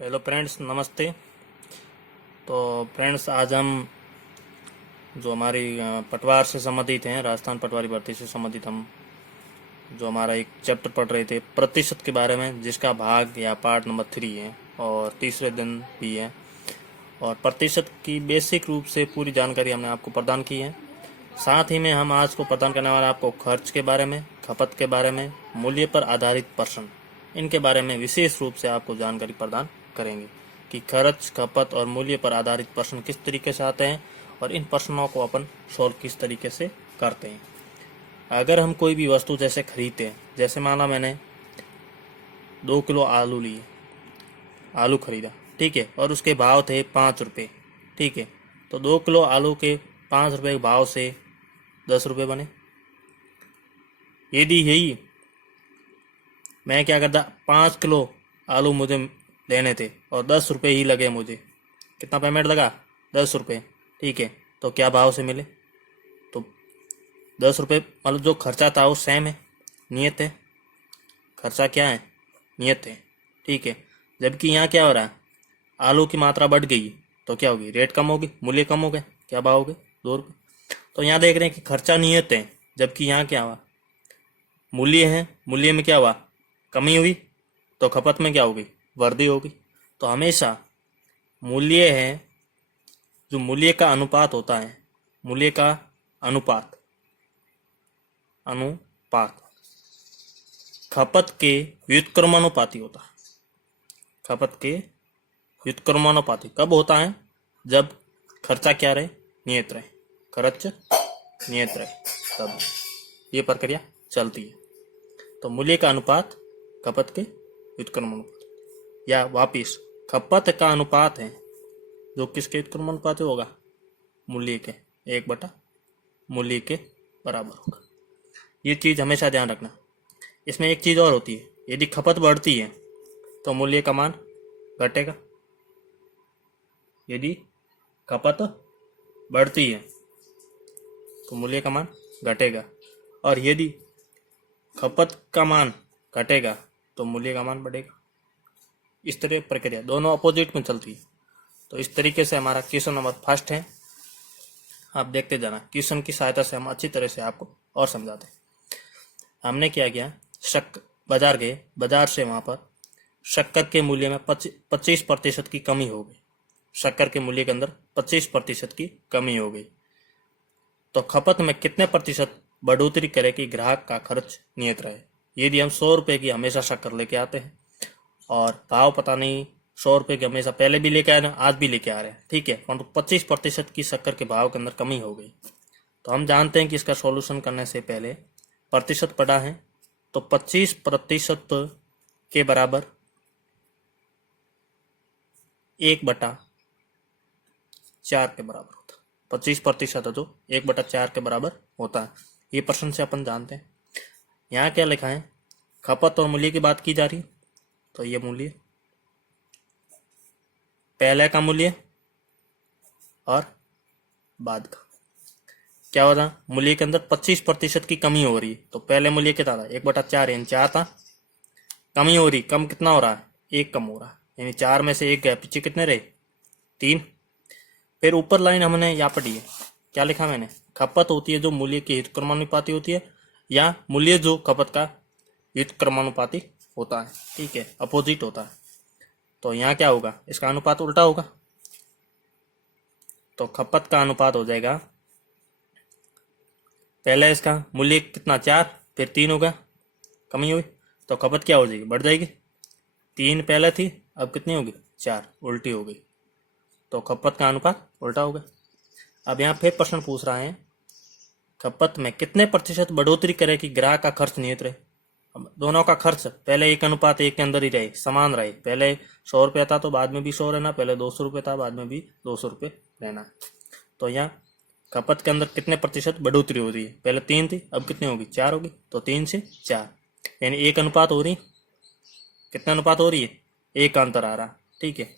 Hello friends, नमस्ते। तो friends, आज हम जो हमारी पटवार से संबंधित हैं, राजस्थान पटवारी भर्ती से संबंधित हम जो हमारा एक चैप्टर पढ़ रहे थे प्रतिशत के बारे में, जिसका भाग या पार्ट नंबर 3 है और तीसरे दिन भी है। और प्रतिशत की बेसिक रूप से पूरी जानकारी हमने आपको प्रदान की है। साथ ही में हम आज को प्रदान करने वाले आपको खर्च के बारे में, खपत के बारे में, मूल्य पर आधारित प्रश्न, इनके बारे में विशेष रूप से आपको जानकारी प्रदान करेंगे कि खर्च, खपत और मूल्य पर आधारित प्रश्न किस तरीके से आते हैं और इन प्रश्नों को अपन सॉल्व किस तरीके से करते हैं। अगर हम कोई भी वस्तु जैसे खरीदते हैं, जैसे माना मैंने 2 किलो आलू लिए, आलू खरीदा, ठीक है, और उसके भाव थे 5 रुपये, ठीक है। तो 2 किलो आलू के 5 रुपये के भाव से 10 रुपये बने। यदि यही मैं क्या करता, 5 किलो आलू मुझे लेने थे और 10 रुपये ही लगे, मुझे कितना पेमेंट लगा, 10 रुपये, ठीक है। तो क्या भाव से मिले, तो 10 रुपये, मतलब जो खर्चा था वो सेम है, नियत है, खर्चा क्या है, नियत है, ठीक है। जबकि यहाँ क्या हो रहा है, आलू की मात्रा बढ़ गई तो क्या होगी, रेट कम होगी, मूल्य कम हो गए, क्या भाव हो गए, 2 रुपये। तो यहाँ देख रहे हैं कि खर्चा नियत है, जबकि यहाँ क्या हुआ, मूल्य है, मूल्य में क्या हुआ, कमी हुई, तो खपत में क्या होगी, वृद्धि होगी। तो हमेशा मूल्य है, जो मूल्य का अनुपात होता है, मूल्य का अनुपात अनुपात खपत के व्युत्क्रमानुपाती होता है। खपत के व्युत्क्रमानुपाती कब होता है, जब खर्चा क्या रहे, नियत रहे, खर्च नियत रहे, तब ये प्रक्रिया चलती है। तो मूल्य का अनुपात खपत के व्युत्क्रमानुपात, या वापिस खपत का अनुपात है जो किसके व्युत्क्रमानुपाती होगा, मूल्य के 1 बटा मूल्य के बराबर होगा। ये चीज़ हमेशा ध्यान रखना। इसमें एक चीज़ और होती है, यदि खपत बढ़ती है तो मूल्य का मान घटेगा। यदि खपत बढ़ती है तो मूल्य का मान घटेगा, और यदि खपत का मान घटेगा तो मूल्य का मान बढ़ेगा। इस तरह प्रक्रिया दोनों अपोजिट में चलती है। तो इस तरीके से हमारा क्वेश्चन नंबर फर्स्ट है, आप देखते जाना। क्वेश्चन की सहायता से हम अच्छी तरह से आपको और समझाते हैं। हमने क्या किया, बाजार गए, बाजार से वहाँ पर शक्कर के मूल्य में 25% की कमी हो गई। शक्कर के मूल्य के अंदर 25% की कमी हो गई। तो खपत में कितने प्रतिशत बढ़ोतरी करे कि ग्राहक का खर्च नियत रहे। यदि हम 100 रुपये की हमेशा शक्कर लेके आते हैं और भाव पता नहीं 100 रुपये की हमेशा पहले भी लेके आए ना, आज भी लेके आ रहे हैं, ठीक है, परंतु 25% की शक्कर के भाव के अंदर कमी हो गई। तो हम जानते हैं कि इसका सॉल्यूशन करने से पहले प्रतिशत पढ़ा है, तो 25% के बराबर 1/4 के बराबर होता है। 25% है जो 1/4 के बराबर होता है। ये प्रश्न से अपन जानते हैं। यहाँ क्या लिखा है, खपत और मूल्य की बात की जा रही है। तो ये मूल्य, पहले का मूल्य और बाद का क्या होता, मूल्य के अंदर 25% की कमी हो रही है। तो पहले मूल्य कितना था, 1/4, यानी 4 था, कमी हो रही, कम कितना हो रहा है, 1 कम हो रहा है, यानी 4 में से 1 गया, पीछे कितने रहे, 3। फिर ऊपर लाइन हमने यहाँ पढ़ी है, क्या लिखा मैंने, खपत होती है जो मूल्य के व्युत्क्रमानुपाती होती है, या मूल्य जो खपत का व्युत्क्रमानुपाती होता है, ठीक है, अपोजिट होता है। तो यहाँ क्या होगा, इसका अनुपात उल्टा होगा। तो खपत का अनुपात हो जाएगा, पहले इसका मूल्य कितना 4, फिर 3 होगा, कमी हुई, तो खपत क्या हो जाएगी, बढ़ जाएगी। 3 पहले थी, अब कितनी होगी, 4, उल्टी हो गई। तो खपत का अनुपात उल्टा होगा। अब यहाँ फिर प्रश्न पूछ रहा है, खपत में कितने प्रतिशत बढ़ोतरी करे कि ग्राहक का खर्च नियत रहे। अब दोनों का खर्च पहले 1:1 के अंदर ही रहे, समान रहे। पहले 100 रुपया था तो बाद में भी 100 रहना, पहले 200 रुपये था बाद में भी 200 रुपये रहना। तो यहाँ खपत के अंदर कितने प्रतिशत बढ़ोतरी हो रही है, पहले 3 थी, अब कितनी होगी, 4 होगी। तो 3 से 4, यानी 1 अनुपात हो रही, कितने अनुपात हो रही है, 1 का अंतर आ रहा, ठीक है।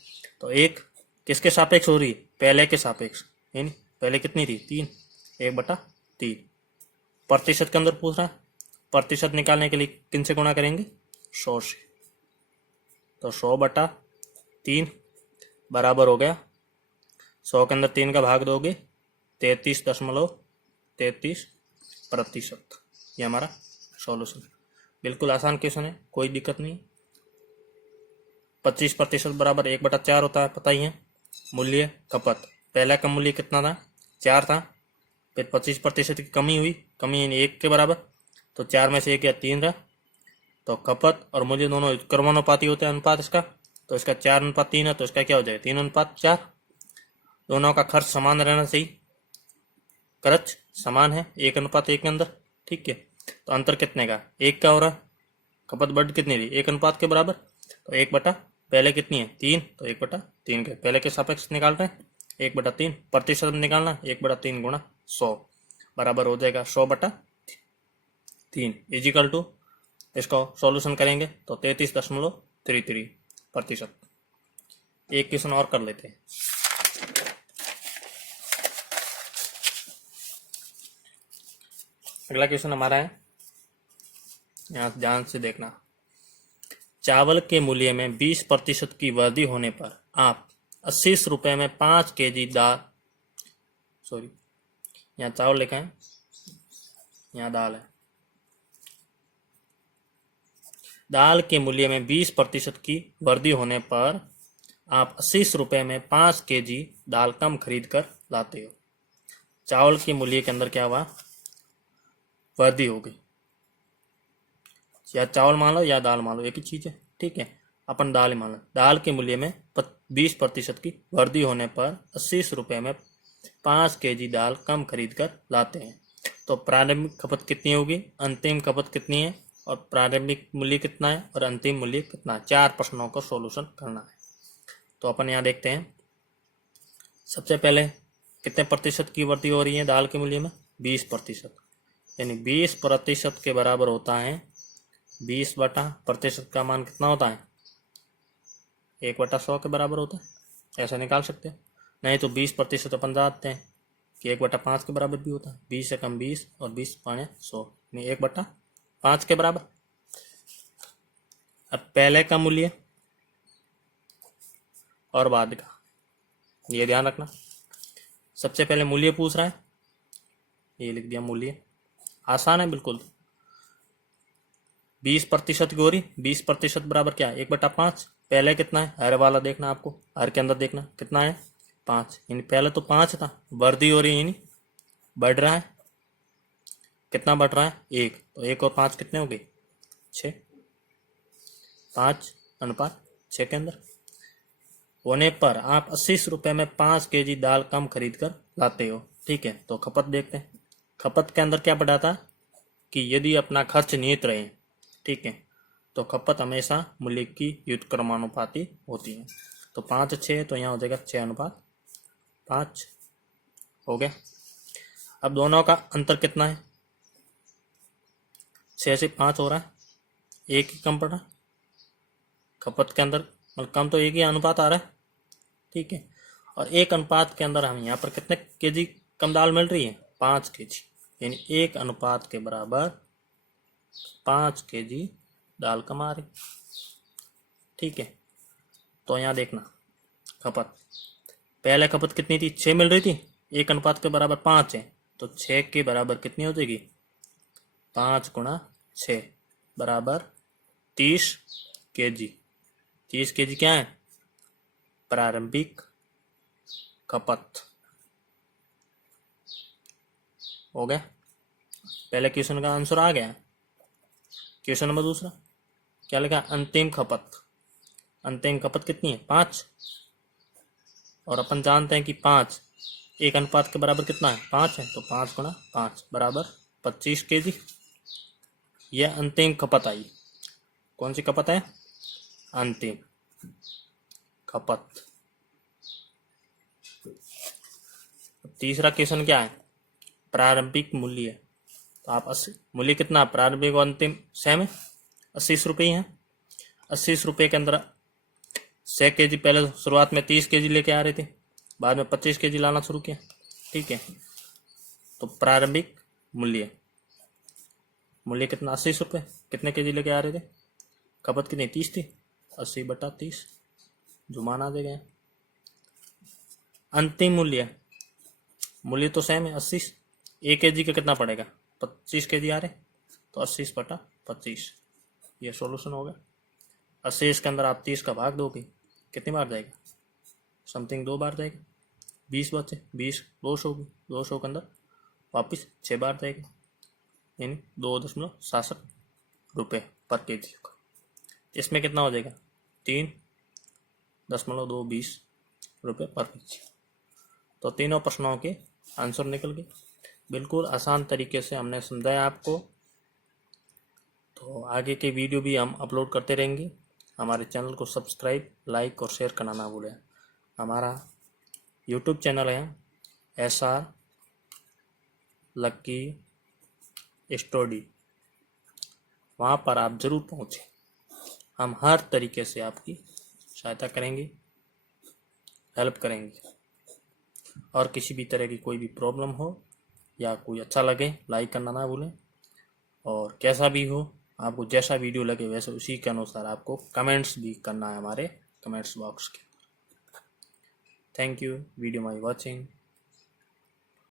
तो 1 किसके सापेक्ष हो रही है, पहले के सापेक्ष, यानी पहले कितनी थी, 3, 1/3। प्रतिशत के अंदर पूछ रहा है, प्रतिशत निकालने के लिए किन से गुणा करेंगे, 100 से। तो 100/3 3 बराबर हो गया 100 के अंदर 3 का भाग दोगे 33.33%। ये हमारा सॉल्यूशन। बिल्कुल आसान क्वेश्चन है, कोई दिक्कत नहीं। 25% बराबर 1/4 होता है, पता ही है। मूल्य खपत, पहला का मूल्य कितना था? 4 था, फिर 25% की कमी हुई, कमी 1 के बराबर, तो 4 में से 1 या 3 रहा, तो खपत और मूल्य दोनों क्रमानुपाती होते हैं अनुपात इसका, तो इसका 4:3 है, तो इसका क्या हो जाएगा? 3:4। दोनों का खर्च समान रहना चाहिए, खर्च समान है 1:1 के अंदर, ठीक है। तो अंतर कितने का? 1 का हो रहा है। खपत बढ़ कितनी रही? 1 अनुपात के बराबर, तो 1 पहले कितनी है? 3, तो 1/3 के पहले के सापेक्ष निकाल रहे हैं। 1/3 प्रतिशत निकालना, 1/3 गुणा 100 बराबर हो जाएगा 100/3 इजिकल टू, इसको सॉल्यूशन करेंगे तो 33.33%। एक क्वेश्चन और कर लेते हैं। अगला क्वेश्चन हमारा है, यहाँ ध्यान से देखना। चावल के मूल्य में 20% की वृद्धि होने पर आप 80 रुपए में 5 kg दाल, सॉरी यहाँ चावल लिखा है, यहाँ दाल है। दाल के मूल्य में 20% की वृद्धि होने पर आप 80 रुपए में 5 kg दाल कम खरीद कर लाते हो। चावल के मूल्य के अंदर क्या हुआ? वृद्धि हो गई। या चावल मान लो या दाल मान लो, एक ही चीज है, ठीक है। अपन दाल ही मान लो। दाल के मूल्य में 20% की वृद्धि होने पर 80 रुपए में 5 kg दाल कम खरीद कर लाते हैं। तो प्रारंभिक खपत कितनी होगी, अंतिम खपत कितनी है, और प्रारंभिक मूल्य कितना है और अंतिम मूल्य कितना है। 4 प्रश्नों को सॉल्यूशन करना है। तो अपन यहाँ देखते हैं। सबसे पहले कितने प्रतिशत की वृद्धि हो रही है दाल के मूल्य में? 20%, यानी 20% के बराबर होता है 20/प्रतिशत का मान कितना होता है? 1/100 के बराबर होता है। ऐसा निकाल सकते हैं। नहीं तो 20% अपन जानते हैं कि 1/5 के बराबर भी होता है। 20 से कम 20 और 20 पाने 100, यानी 1/5 के बराबर। अब पहले का मूल्य और बाद का, ये ध्यान रखना। सबसे पहले मूल्य पूछ रहा है, ये लिख दिया मूल्य। आसान है बिल्कुल। 20% की हो रही, 20% बराबर क्या है? 1/5। पहले कितना है? हर वाला देखना, आपको हर के अंदर देखना कितना है? 5। यानी पहले तो 5 था, वृद्धि हो रही है, यानी बढ़ रहा है। कितना बढ़ रहा है? 1। तो 1 और 5 कितने हो गए? 6। 5:6 के अंदर होने पर आप 80 रुपए में 5 kg दाल कम खरीद कर लाते हो, ठीक है। तो खपत देखते हैं। खपत के अंदर क्या पढ़ा था कि यदि अपना खर्च नियत रहे, ठीक है, तो खपत हमेशा मूल्य की व्युत्क्रमानुपाती होती है। तो 5:6, तो यहाँ हो जाएगा 6:5 हो गया। अब दोनों का अंतर कितना है? 6 से 5 हो रहा है, 1 ही कम पड़ रहा है। खपत के अंदर मतलब कम तो 1 ही अनुपात आ रहा है, ठीक है। और 1 अनुपात के अंदर हमें यहाँ पर कितने केजी कम दाल मिल रही है? 5 kg, यानी 1 अनुपात के बराबर 5 kg दाल कम आ रही, ठीक है। तो यहाँ देखना खपत, पहले खपत कितनी थी? 6 मिल रही थी, 1 अनुपात के बराबर 5 है, तो 6 के बराबर कितनी हो जाएगी? 5 गुणा 6 बराबर 30 kg। 30 kg क्या है? प्रारंभिक खपत हो गया। पहले क्वेश्चन का आंसर आ गया। क्वेश्चन नंबर दूसरा क्या लिखा? अंतिम खपत। अंतिम खपत कितनी है? 5। और अपन जानते हैं कि 5 1 अनुपात के बराबर कितना है? 5 है, तो 5 गुणा 5 बराबर 25 kg। यह अंतिम खपत आई। कौन सी खपत है? अंतिम खपत। तीसरा क्वेश्चन क्या है? प्रारंभिक मूल्य। तो आप 80 मूल्य कितना? प्रारंभिक और अंतिम सेम है, 80 रुपये है। 80 रुपये के अंदर 6 kg, पहले शुरुआत में 30 kg लेके आ रहे थे, बाद में 25 kg लाना शुरू किया, ठीक है। तो प्रारंभिक मूल्य, मूल्य कितना? 80 रुपये। कितने kg लेके आ रहे थे? खपत कितनी? 30 थी, 80/30 जो मान आ जाएगा। अंतिम मूल्य तो सेम है 80। 1 kg का कितना पड़ेगा, 25 kg आ रहे, तो 80/25 ये सॉल्यूशन हो गया। 80 के अंदर आप 30 का भाग दोगे, कितनी बार जाएगा, समथिंग 2 बार जाएगा। 20 बचे, 20 200 की, 200 के अंदर वापस 6 बार जाएगा, यानी 2.67 रुपये पर kg का। इसमें कितना हो जाएगा, 3.220 रुपये पर kg। तो तीनों प्रश्नों के आंसर निकल गए। बिल्कुल आसान तरीके से हमने समझाया आपको। तो आगे के वीडियो भी हम अपलोड करते रहेंगे। हमारे चैनल को सब्सक्राइब, लाइक और शेयर करना ना भूलें। हमारा यूट्यूब चैनल है SR लक्की स्टडी, वहाँ पर आप ज़रूर पहुँचें। हम हर तरीके से आपकी सहायता करेंगे, हेल्प करेंगे। और किसी भी तरह की कोई भी प्रॉब्लम हो या कोई अच्छा लगे, लाइक करना ना भूलें। और कैसा भी हो, आपको जैसा वीडियो लगे वैसे उसी के अनुसार आपको कमेंट्स भी करना है हमारे कमेंट्स बॉक्स के। Thank you video my watching.